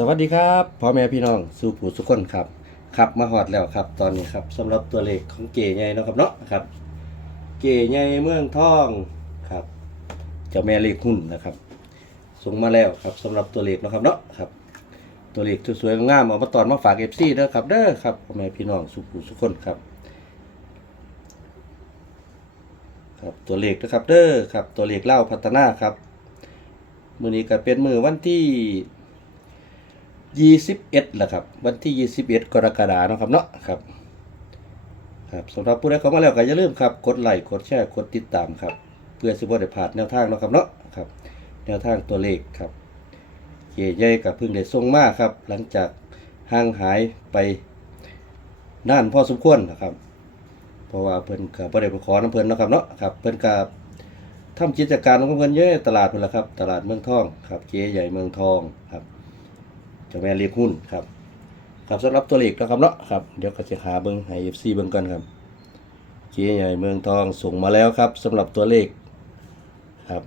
สวัสดีครับพ่อแม่พี่น้องสู่ผู้สุกคนครับครับมาฮอดแล้วครับ ตอนนี้ครับสำหรับตัวเลขของเก๋ใหญ่เนาะครับเนาะครับ เก๋ใหญ่เมืองทองครับเจ้าแม่เลขหุ้นนะครับส่งมาแล้วครับสำหรับตัวเลขเนาะครับเนาะครับ ตัวเลขสวยๆงามๆเอามาตอนมาฝากเอฟซีเด้อครับเด้อครับพ่อแม่พี่น้องสู่ผู้สุกคนครับ ครับตัวเลขนะครับเด้อครับตัวเลขเล่าพัฒนาครับมื้อนี้ก็เป็นมือวันที่ 21แหละครับ วันที่21กรกฎาคมนะครับเนาะครับครับสำหรับผู้ใดเข้ามาแล้วก็อย่าลืมครับกดไลค์กดแชร์กดติดตามครับ เพื่อสิบ่ได้พลาดแนวทางเนาะครับเนาะครับแนวทางตัวเลขครับเย่ใหญ่กับเพิ่งได้ส่งมากครับ หลังจากห่างหายไปนานพอสมควรนะครับ เพราะว่าเพิ่นก็บ่ได้ไปขอน้ำเพิ่นนะครับเนาะครับเพิ่นก็ทำกิจการของเพิ่นเยอะตลาดเพุ่นละครับ ตลาดเมืองทองครับเจ๊ใหญ่เมืองทองครับ จ้าแม่เรียกหุ้นครับ ครับสำหรับตัวเลขนะครับเนาะครับเดี๋ยวก็จะหาเบิ้งให้ FC เบิ้งกันครับเจ๊ใหญ่เมืองทองส่งมาแล้วครับสำหรับตัวเลขครับ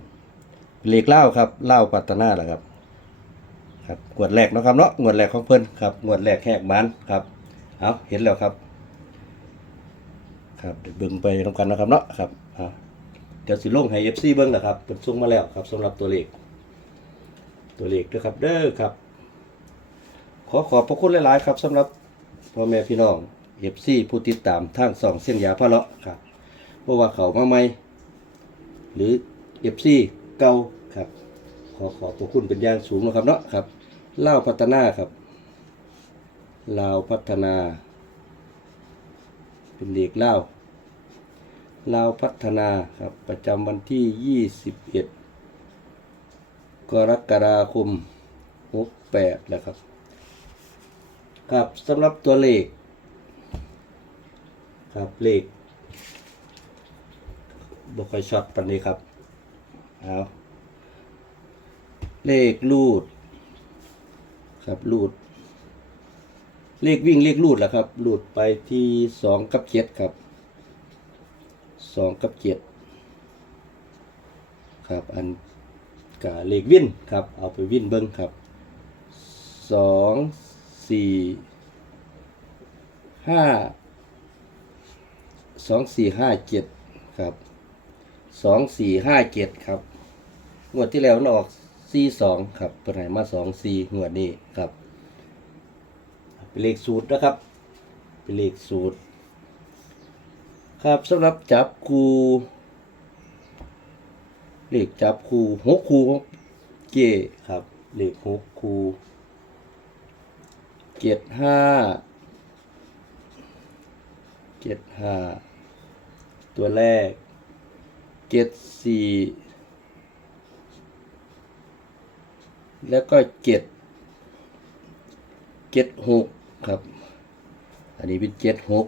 เลขเล่าครับเล่าปัตตนาแหละครับครับงวดแรกนะครับเนาะงวดแรกของเพิ่นครับงวดแรกแหกมันครับเอาเห็นแล้วครับ ครับเดี๋ยวเบิ้งไปนำกันนะครับเนาะครับอ่าเดี๋ยวสิลงให้ FC เบิ้งนะครับเพิ่นส่งมาแล้วครับสำหรับตัวเลขตัวเลขด้วยครับเด้อครับ ขอขอบพระคุณหลาย ๆ ครับสำหรับพ่อแม่พี่น้องเอฟซีผู้ติดตามทางสองเส้นยาพระเลาะครับเพราะว่าเขามาใหม่หรือเอฟซีเก่าครับ ขอขอบพระคุณเป็นอย่างสูงนะครับเนาะครับเล่าวพัฒนาครับลาวพัฒนา เป็นเด็กเล่าวลาวพัฒนาครับประจำวันที่ 21 กรกฎาคม 68แล้วครับ ครับสำหรับตัวเลข ครับเลขบ่ค่อยช็อตปันนี้ครับเอาเลขรูด ครับรูด เลขวิ่งเลขรูดแหละครับรูดไปที่สองกับเจ็ดครับสองกับเจ็ดครับอันกาเลขวิ่นครับเอาไปวิ่นเบิ้งครับสอง สี่ห้าสองสี่ห้าเจ็ดครับสองสี่ห้าเจ็ดครับงวดที่แล้วมันออกสี่สองครับเป็นไหนมาสองสี่งวดนี้ครับ เป็นเลขสูตรนะครับ เป็นเลขสูตร ครับสำหรับจับคูเลขจับคูหกคูเกครับเลขหกคู เจ็ดห้าเจ็ดห้าตัวแรกเจ็ดสี่แล้วก็เจ็ดเจ็ดหกครับ อันนี้เป็นเจ็ดหก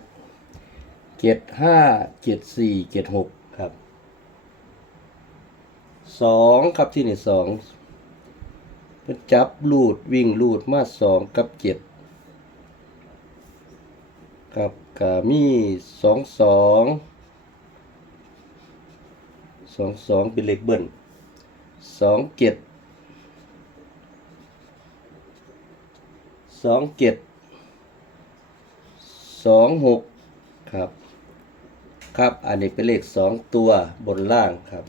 เจ็ดห้าเจ็ดสี่เจ็ดหกครับสองครับที่นี่สองเป็นจับลูดวิ่งลูดมาสองกับเจ็ด ครับกามีสองสองสองสองเป็นเลขเบิ้ลสองเจ็ดสองเจ็ดสองหกครับ ครับอันนี้เป็นเลขสองตัวบนล่างครับ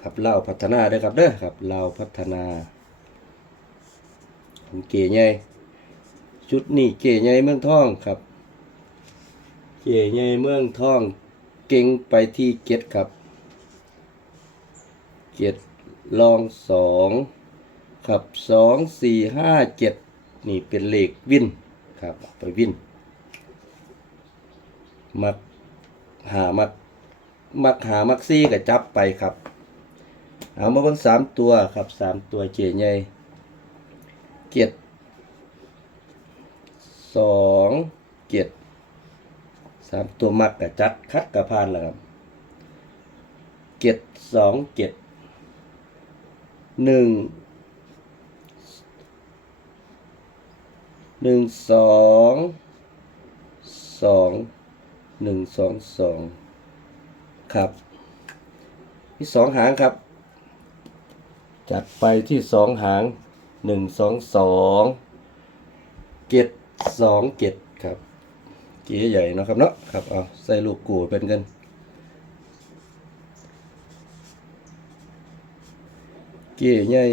ครับเล่าพัฒนาเด้อครับเด้อครับเล่าพัฒนาขอเก๋ใหญ่ ชุดนี้เก๋ใหญ่เมืองทองครับ เก๋ใหญ่เมืองทอง เก่งไปที่เจ็ดครับเจ็ดลองสองครับสองสี่ห้าเจ็ดนี่เป็นเลขวินครับไปวิน มักหามักมักหามักซี่ก็จับไปครับเอามาเบิ่งสามตัวครับสามตัวเจใหญ่เจ็ด สองเจ็ดสามตัวมักกับจัดคัดกับพานแล้วครับเจ็ดสองเจ็ดหนึ่งหนึ่งสองสองหนึ่งสองสองครับมีสองหางครับ จัดไปที่สองหางหนึ่งสองสองเจ็ด สองเจ็ดครับเก๋ใหญ่นะครับเนาะครับเอาใส่ลูกกูเป็นกันเก๋ใหญ่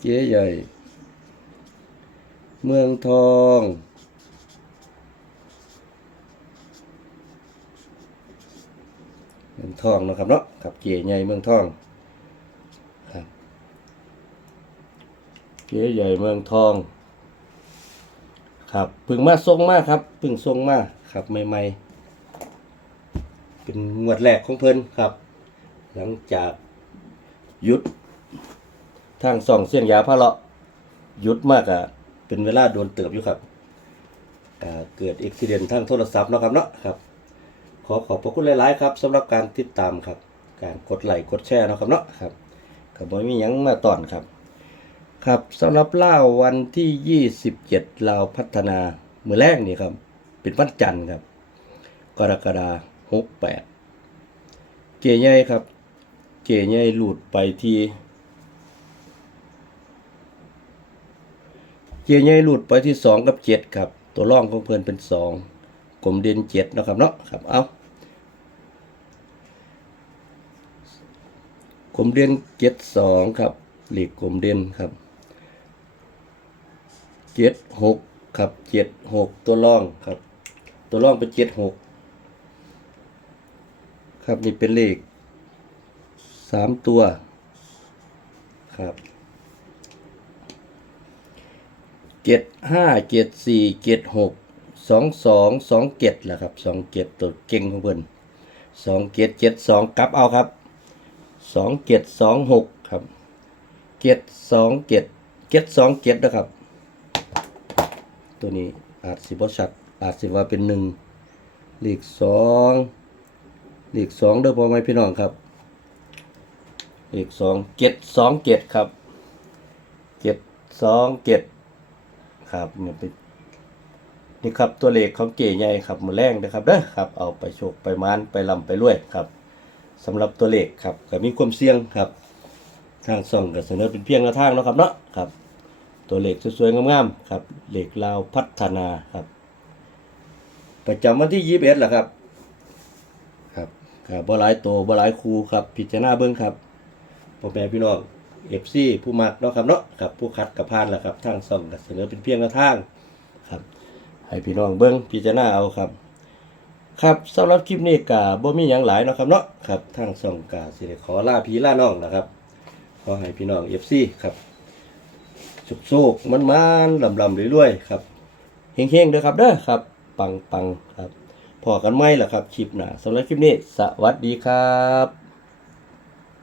เก๋ใหญ่ เมืองทองเมืองทองนะครับเนาะครับเก๋ใหญ่เมืองทองครับ เก๋ใหญ่เมืองทอง ครับพึ่งมาทรงมากครับพึ่งทรงมากครับใหม่ๆ เป็นงวดแรกของเพิ่นครับ หลังจากหยุดทางส่องเสียงยาพระเลาะหยุดมากอะเป็นเวลาโดนเติบอยู่ครับเกิดอุบิเหตุทางโทรศัพท์นะครับเนาะครับ ขอขอบพระคุณหลายๆครับสำหรับการติดตามครับ การกดไลค์กดแชร์นะครับเนาะครับก็บ่มียังมาตอนครับ ครับสำหรับเล่าวันที่ 27ลาวพัฒนามือแรกนี่ครับ เป็นวันจันทร์ครับ กรกฎาคม68เก๋ใหญ่ครับ เก๋ใหญ่หลุดไปที่ เก๋ใหญ่หลุดไปที่2กับ7ครับ ตัวร่องของเพิ่อนเป็น2กลมเด่น7เนะครับเนาะครับเอากลมเด่น7 2ครับ หลีกกลมเด่นครับ จ็ดหกครับเจ็ดหกตัวล่องครับ ตัวล่องเป็นเจ็ดหกครับนี่เป็นเลขสามตัวครับเจ็ดห้าเจ็ดสี่เจ็ดหกสองสองสองเจ็ดแหละครับสองเจ็ดตัวเก่งของเพิ่นสองเจ็ดเจ็ดสองกลับเอาครับสองเจ็ดสองหกครับเจ็ดสองเจ็ดเจ็ดสองเจ็ดนะครับ ตัวนี้อาจสิบชัดอาจสิว่าเป็นหนึ่งเลขสองเลขสองเด้อพ่อแม่พี่น้องครับเลขสองเจ็ดสองเจ็ดครับเจ็ดสองเจ็ดครับเนี่ยเป็นนี่ครับตัวเลขของเก๋ใหญ่ครับมือแรงนะครับเด้อครับ เอาไปโชคไปมานไปลำไปรวยครับสำหรับตัวเลขครับก็มีความเสี่ยงครับ ทางส่องก็เสนอเป็นเพียงแนวทางเนาะครับเนาะครับ ตัวเลขสวยๆงามๆครับเลขลาวพัฒนาครับ ประจำวันที่ยี่สิบเอ็ดแหละครับ ครับครับบ่หลายโตวบ่หลายครูครับ พิจารณาเบิ่งครับพ่อแม่พี่น้องเอฟซีผู้มักเนาะครับเนาะครับผู้คัดกับพานแหละครับทางส่องเสนอเป็นเพียงแนวทางครับให้พี่น้องเบิ่งพิจารณาเอาครับครับสำหรับคลิปนี้ก็บ่มีหยังหลายเนาะครับเนาะครับทางส่องก็สิขอลาพี่ลาน้องนะครับ ขอให้พี่น้อง FC ครับ สุกโชคมันมันลำลำเรื่อยๆครับเฮงๆเด้อครับเด้อครับ ปังปังๆครับพอกันไหมล่ะครับคลิปหน้าสำหรับคลิปนี้ สวัสดีครับ